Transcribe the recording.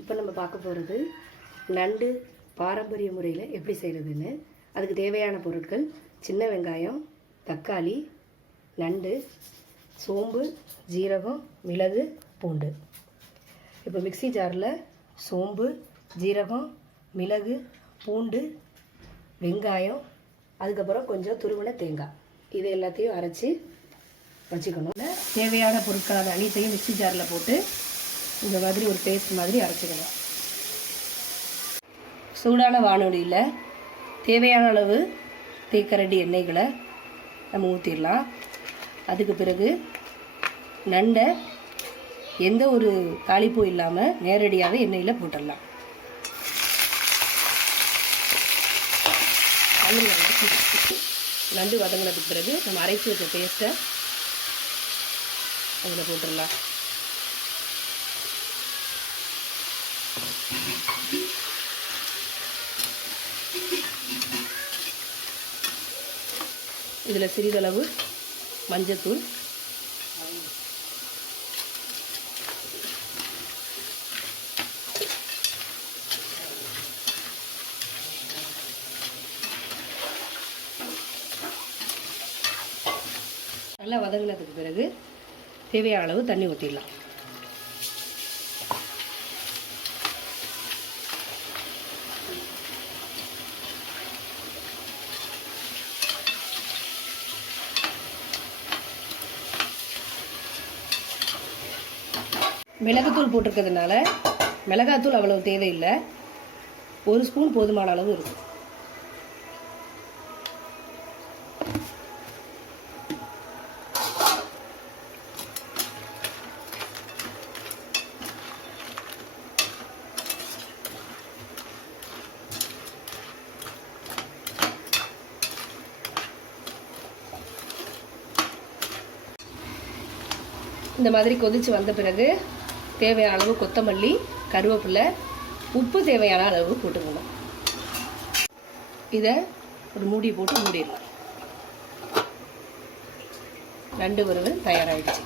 இப்போ நம்ம பார்க்க போகிறது நண்டு பாரம்பரிய முறையில் எப்படி செய்கிறதுன்னு. அதுக்கு தேவையான பொருட்கள் சின்ன வெங்காயம், தக்காளி, நண்டு, சோம்பு, ஜீரகம், மிளகு, பூண்டு. இப்போ மிக்ஸி ஜாரில் சோம்பு, ஜீரகம், மிளகு, பூண்டு, வெங்காயம், அதுக்கப்புறம் கொஞ்சம் துருவின தேங்காய் இது எல்லாத்தையும் அரைச்சி வச்சுக்கணும். தேவையான பொருட்களான அனைத்தையும் மிக்ஸி ஜாரில் போட்டு இந்த மாதிரி ஒரு பேஸ்ட் மாதிரி அரைச்சிக்கணும். சூடான வானொலியில் தேவையான அளவு தேக்கரண்டி எண்ணெய்களை நம்ம ஊற்றிடலாம். அதுக்கு பிறகு நண்டை எந்த ஒரு தாளிப்பும் இல்லாமல் நேரடியாகவே எண்ணெயில் போட்டுடலாம். நண்டு வதங்கினதுக்கு பிறகு நம்ம அரைச்சி வச்ச பேஸ்ட்டை அதில் போட்டுடலாம். இதில் சிறிதளவு மஞ்சத்தூள், நல்லா வதங்கினதுக்கு பிறகு தேவையான அளவு தண்ணி ஊற்றிடலாம். மிளகுத்தூள் போட்டிருக்கிறதுனால மிளகாத்தூள் அவ்வளவு தேவையில்லை, 1 ஸ்பூன் போதுமான அளவு இருக்கும். இந்த மாதிரி கொதித்து வந்த பிறகு தேவையான அளவு கொத்தமல்லி, கருவேப்பிலை, உப்பு தேவையான அளவு போட்டுக்கணும். இதை ஒரு மூடி போட்டு மூடிடலாம். நண்டு வறுவல் தயாராகிடுச்சு.